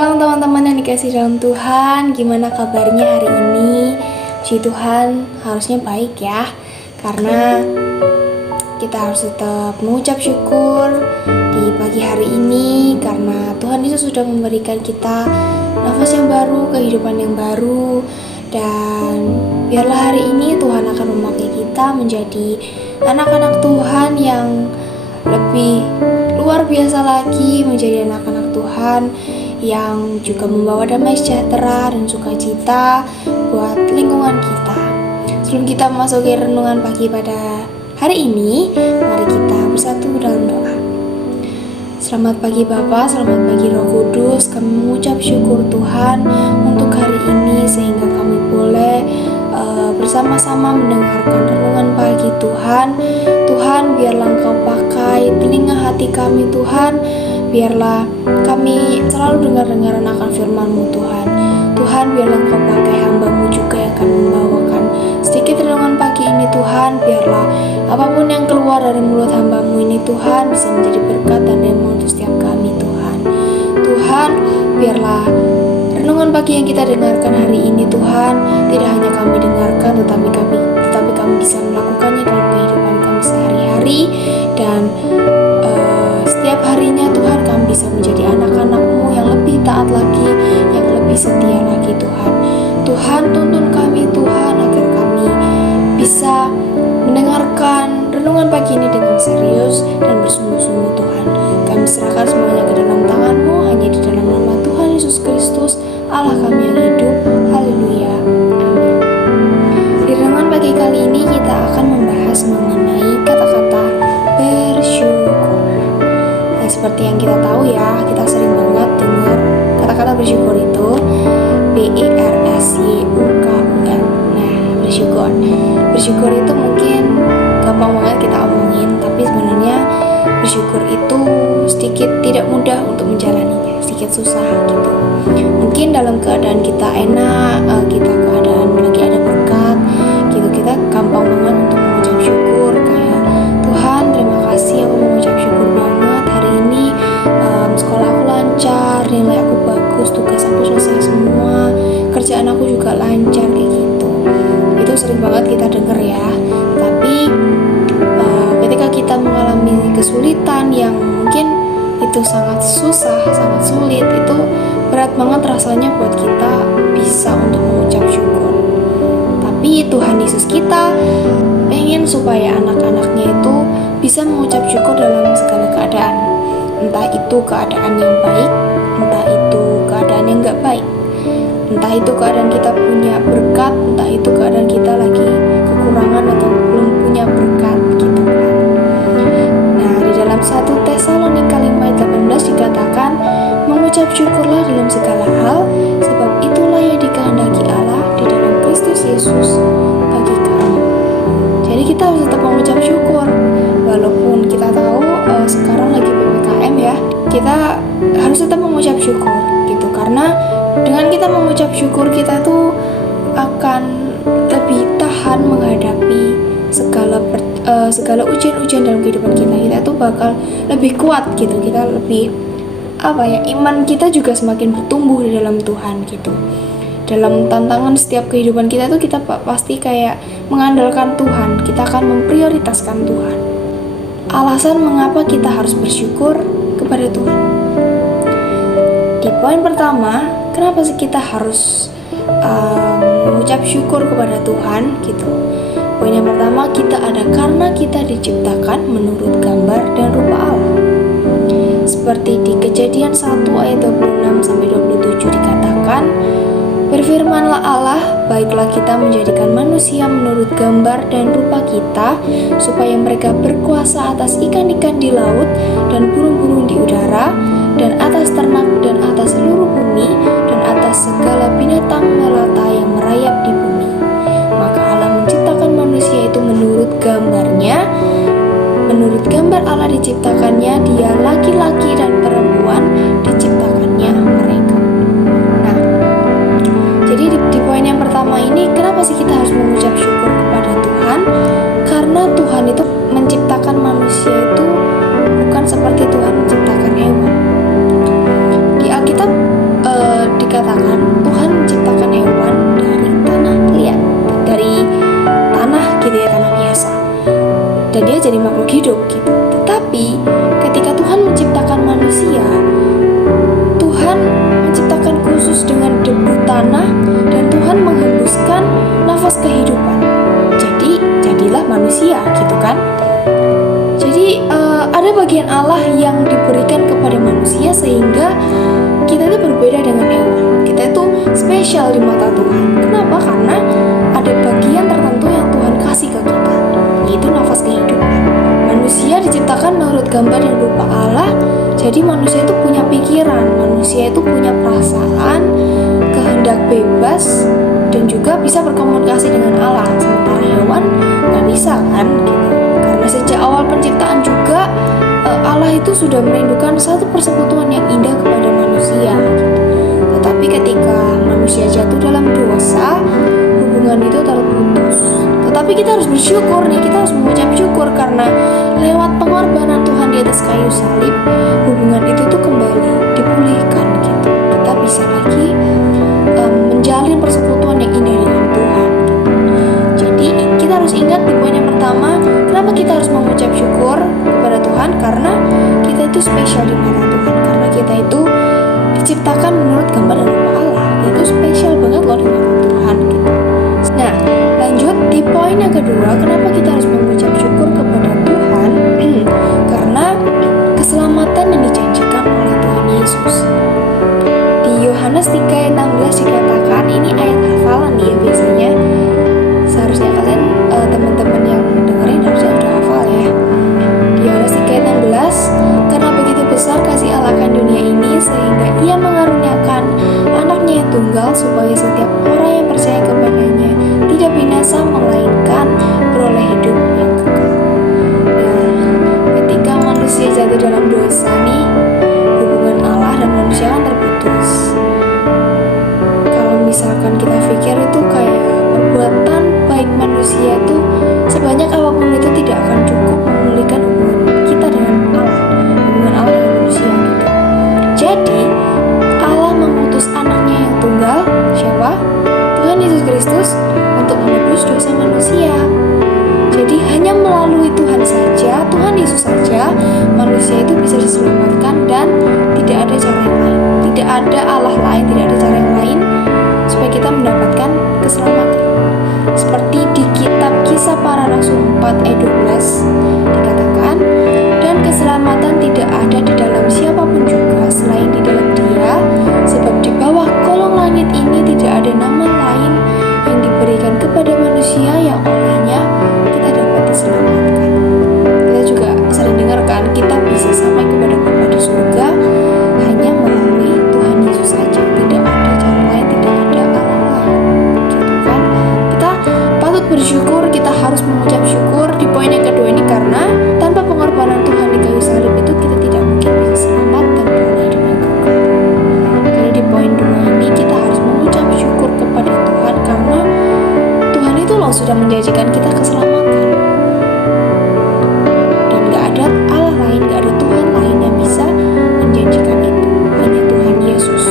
Shalom teman-teman yang dikasih dalam Tuhan. Gimana kabarnya hari ini? Puji Tuhan, harusnya baik ya. Karena kita harus tetap mengucap syukur di pagi hari ini, karena Tuhan Yesus sudah memberikan kita nafas yang baru, kehidupan yang baru. Dan biarlah hari ini Tuhan akan memakai kita menjadi anak-anak Tuhan yang lebih luar biasa lagi, menjadi anak-anak Tuhan yang juga membawa damai sejahtera dan sukacita buat lingkungan kita. Sebelum kita memasuki renungan pagi pada hari ini, mari kita bersatu dalam doa. Selamat pagi Bapa, selamat pagi Roh Kudus. Kami mengucap syukur Tuhan untuk hari ini, sehingga kami boleh bersama-sama mendengarkan renungan pagi Tuhan. Tuhan, biarlah Engkau pakai telinga hati kami Tuhan. Biarlah kami selalu dengar-dengar akan firman-Mu Tuhan. Tuhan, biarlah Engkau pakai hamba-Mu juga yang akan membawakan sedikit renungan pagi ini Tuhan. Biarlah apapun yang keluar dari mulut hamba-Mu ini Tuhan bisa menjadi berkat dan rema untuk setiap kami Tuhan. Tuhan, biarlah renungan pagi yang kita dengarkan hari ini Tuhan tidak hanya kami dengarkan, tetapi kami bisa melakukannya dalam kehidupan kami sehari-hari. Dan setiap harinya Tuhan kami bisa menjadi anak-anak-Mu yang lebih taat lagi, yang lebih setia lagi Tuhan. Tuhan, tuntun kami Tuhan agar kami bisa mendengarkan renungan pagi ini dengan serius dan bersungguh-sungguh Tuhan. Kami serahkan semuanya ke dalam tangan-Mu, hanya di dalam nama Tuhan Yesus Kristus, Allah kami yang hidup. Haleluya, amin. Di renungan pagi kali ini kita akan membahas mengenai kata-kata bersyukur. Seperti yang kita tahu ya, kita sering banget dengar kata-kata bersyukur itu BERSYUKUR. Nah, bersyukur. Bersyukur itu mungkin gampang banget kita omongin, tapi sebenarnya bersyukur itu sedikit tidak mudah untuk menjalaninya, sedikit susah gitu. Mungkin dalam keadaan kita enak, kita keadaan lagi ada berkat gitu, kita gampang banget untuk mengucap syukur, kayak Tuhan terima kasih, aku mengucap syukur banget hari ini sekolah aku lancar, nilai aku bagus, tugas aku selesai semua, kerjaan aku juga lancar, kayak gitu. Itu sering banget kita denger ya. Tapi ketika kita mengalami kesulitan yang mungkin itu sangat susah, sangat sulit, itu berat banget rasanya buat kita bisa untuk mengucap syukur. Tapi Tuhan Yesus kita pengen supaya anak-anaknya itu bisa mengucap syukur dalam segala keadaan. Entah itu keadaan yang baik, entah itu keadaan yang gak baik. Entah itu keadaan kita punya berkat, entah itu keadaan kita lagi kekurangan atau belum punya berkat gitu kan. Nah, di dalam 1 Tesalonika 5:18 dikatakan, mengucap syukurlah dalam segala hal, sebab itulah yang dikehendaki Allah di dalam Kristus Yesus bagi kamu. Jadi kita harus tetap mengucap syukur, walaupun kita tahu sekarang lagi PPKM ya, kita harus tetap mengucap syukur gitu, karena dengan kita mengucap syukur kita tuh akan lebih tahan menghadapi segala ujian-ujian dalam kehidupan kita. Kita tuh bakal lebih kuat gitu, kita lebih iman kita juga semakin bertumbuh di dalam Tuhan gitu. Dalam tantangan setiap kehidupan kita tuh kita pasti kayak mengandalkan Tuhan, kita akan memprioritaskan Tuhan. Alasan mengapa kita harus bersyukur kepada Tuhan. Di poin pertama, kenapa sih kita harus mengucap syukur kepada Tuhan gitu. Poin yang pertama, karena kita diciptakan menurut gambar dan rupa Allah. Seperti di Kejadian 1 ayat 26-27 dikatakan, berfirmanlah Allah, baiklah kita menjadikan manusia menurut gambar dan rupa kita, supaya mereka berkuasa atas ikan-ikan di laut dan burung-burung di udara, dan atas ternak dan atas seluruh bumi, dan atas segala binatang melata yang merayap di bumi. Maka Allah menciptakan manusia itu menurut gambarnya, menurut gambar Allah diciptakannya dia, laki-laki dan perempuan diciptakannya mereka. Nah, jadi di poin yang pertama ini, kenapa sih kita harus mengucap syukur kepada Tuhan? Karena Tuhan itu menciptakan manusia itu bukan seperti Tuhan menciptakan hewan. Di Alkitab dikatakan Tuhan menciptakan hewan dari tanah liat, dari tanah gitu ya, tanah biasa, dan dia jadi makhluk hidup gitu. Tetapi ketika Tuhan menciptakan manusia, Tuhan menciptakan khusus dengan debu tanah, dan Tuhan menghembuskan nafas kehidupan. Jadi jadilah manusia gitu kan. Jadi ada bagian Allah yang diberikan kepada manusia sehingga kita itu berbeda dengan hewan. Kita itu spesial di mata Tuhan. Kenapa? Karena ada bagian tertentu yang Tuhan kasih ke kita, yaitu nafas kehidupan. Manusia diciptakan menurut gambar dan rupa Allah. Jadi manusia itu punya pikiran, manusia itu punya perasaan, kehendak bebas, dan juga bisa berkomunikasi dengan Allah. Sementara hewan nggak bisa kan gitu. Karena sejak awal penciptaan juga Allah itu sudah merindukan satu persekutuan yang indah kepada manusia gitu. Tetapi ketika manusia jatuh dalam dosa, hubungan itu terputus. Tetapi kita harus bersyukur nih, kita harus mengucap syukur karena lewat pengorbanan Tuhan di atas kayu salib, hubungan itu tuh kembali dipulihkan gitu. Kita bisa lagi menjalin persekutuan yang indah dengan Tuhan gitu. Jadi kita harus ingat di poin yang pertama, kenapa kita harus mengucap syukur kepada Tuhan? Karena kita itu spesial di mata Tuhan, karena kita itu diciptakan menurut gambar dan rupa Allah. Itu spesial banget loh di mata Tuhan gitu. Nah, lanjut di poin yang kedua, kenapa kita harus mengucap syukur kepada Tuhan? Karena keselamatan yang dijanjikan oleh Tuhan Yesus. Di Yohanes 3:16 dikatakan, ini ayat hafalan ya biasanya. Seharusnya kalian teman-teman yang dengerin harusnya udah hafal ya. Di Yohanes 3:16, karena begitu besar kasih Allah akan dunia ini sehingga Ia mengaruniakan anaknya yang tunggal supaya setiap orang yang percaya kepadanya tidak binasa melainkan beroleh hidup yang kekal. Nah, ketika manusia jatuh dalam dosa nih, hubungan Allah dan manusia kan terputus. Kalau misalkan kita pikir itu kayak perbuatan baik manusia itu sebanyak apapun itu tidak akan cukup memulihkan hubungan kita dengan Allah, hubungan Allah dengan manusia gitu. Jadi Allah mengutus anaknya yang tunggal, siapa? Tuhan Yesus Kristus, untuk menebus dosa manusia. Jadi hanya melalui Tuhan saja, Tuhan Yesus saja, manusia itu bisa diselamatkan dan tidak ada cara yang lain. Tidak ada Allah lain, tidak ada cara yang lain supaya kita mendapatkan keselamatan. Seperti di kitab Kisah Para Rasul 4:12 dikatakan, dan keselamatan tidak ada di dalam siapapun juga selain di dalam Dia, sebab di bawah kolong langit ini tidak ada nama lain yang diberikan kepada manusia yang olehnya kita dapat diselamatkan. Kita juga sering dengar kan, kita bisa sampai kepada Bapa di surga hanya melalui Tuhan Yesus saja. Tidak ada cara lain, tidak ada Allah lain gitu kan. Kita patut bersyukur, kita harus mengucap syukur di poin yang kedua ini, karena tanpa pengorbanan Tuhan di kayu salib itu kita tidak mungkin bisa selamat dan beroleh hidup yang kekal. Jadi di poin 2 ini kita harus mengucap syukur kepada Tuhan karena Tuhan itu loh sudah menjanjikan kita keselamatan. Dan gak ada Allah lain, gak ada Tuhan lain yang bisa menjanjikan itu. Hanya Tuhan Yesus,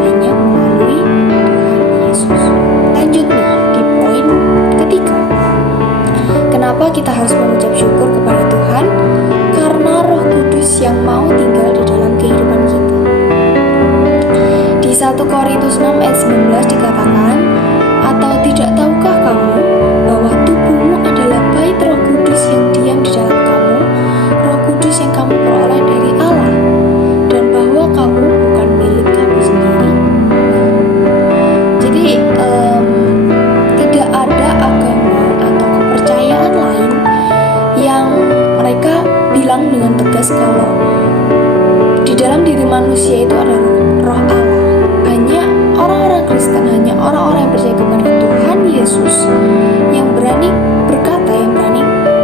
hanya melalui Tuhan Yesus. Lanjut nih di poin ketiga, kenapa kita harus mengucap syukur kepada Tuhan? Karena Roh Kudus yang mau tinggal di dalam kehidupan kita. Di 1 Korintus 6:19 dikatakan, atau tidak tahukah kamu bahwa tubuhmu adalah bait Roh Kudus yang diam di dalam kamu, Roh Kudus yang kamu peroleh dari Allah, dan bahwa kamu bukan milik kamu sendiri. Jadi tidak ada agama atau kepercayaan lain yang mereka bilang dengan tegas kalau di dalam diri manusia itu ada roh Allah. Hanya orang-orang Kristen, hanya orang-orang yang percaya kepada Tuhan Yesus yang berani berkata, yang berani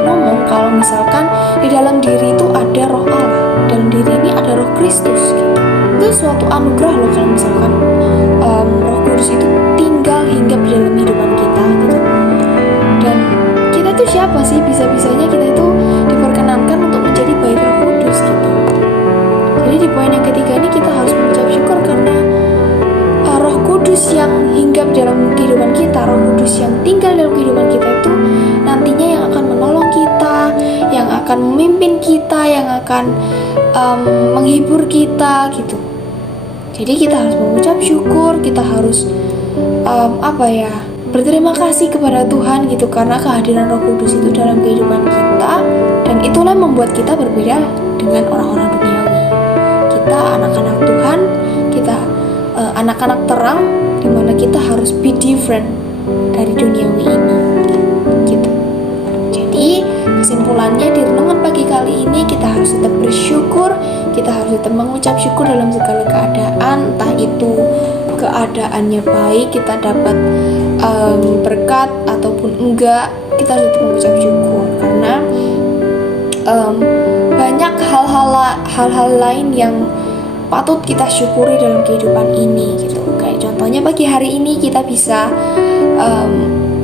ngomong kalau misalkan di dalam diri itu ada roh Allah, dalam diri ini ada roh Kristus gitu. Itu suatu anugerah loh kalau misalkan Roh Kudus itu tinggal hingga di dalam kehidupan kita gitu. Dan kita itu siapa sih, bisa-bisanya kita itu diperkenankan untuk menjadi bait Roh Kudus gitu. Jadi di poin yang ketiga ini kita harus mengucap syukur karena Roh dalam kehidupan kita, Roh Kudus yang tinggal dalam kehidupan kita itu nantinya yang akan menolong kita, yang akan memimpin kita, yang akan menghibur kita gitu. Jadi kita harus mengucap syukur, kita harus berterima kasih kepada Tuhan gitu, karena kehadiran Roh Kudus itu dalam kehidupan kita, dan itulah membuat kita berbeda dengan orang-orang duniawi. Kita anak-anak Tuhan, kita anak-anak terang, dimana kita harus be different dari duniawi ini gitu. Jadi kesimpulannya di renungan pagi kali ini, kita harus tetap bersyukur, kita harus tetap mengucap syukur dalam segala keadaan, entah itu keadaannya baik, kita dapat berkat ataupun enggak, kita harus tetap mengucap syukur, karena banyak hal-hal lain yang patut kita syukuri dalam kehidupan ini gitu. Kayak contohnya pagi hari ini kita bisa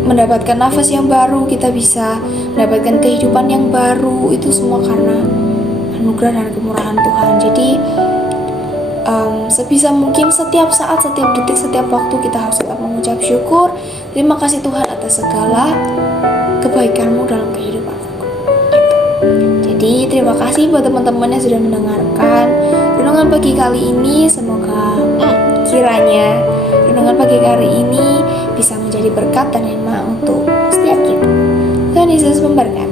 mendapatkan nafas yang baru, kita bisa mendapatkan kehidupan yang baru, itu semua karena anugerah dan kemurahan Tuhan. Jadi sebisa mungkin setiap saat, setiap detik, setiap waktu kita harus tetap mengucap syukur. Terima kasih Tuhan atas segala kebaikan-Mu dalam kehidupan aku gitu. Jadi terima kasih buat teman-teman yang sudah mendengarkan renungan pagi kali ini. Semoga kiranya renungan pagi kali ini bisa menjadi berkat dan hikmah untuk setiap kita. Tuhan Yesus memberkati.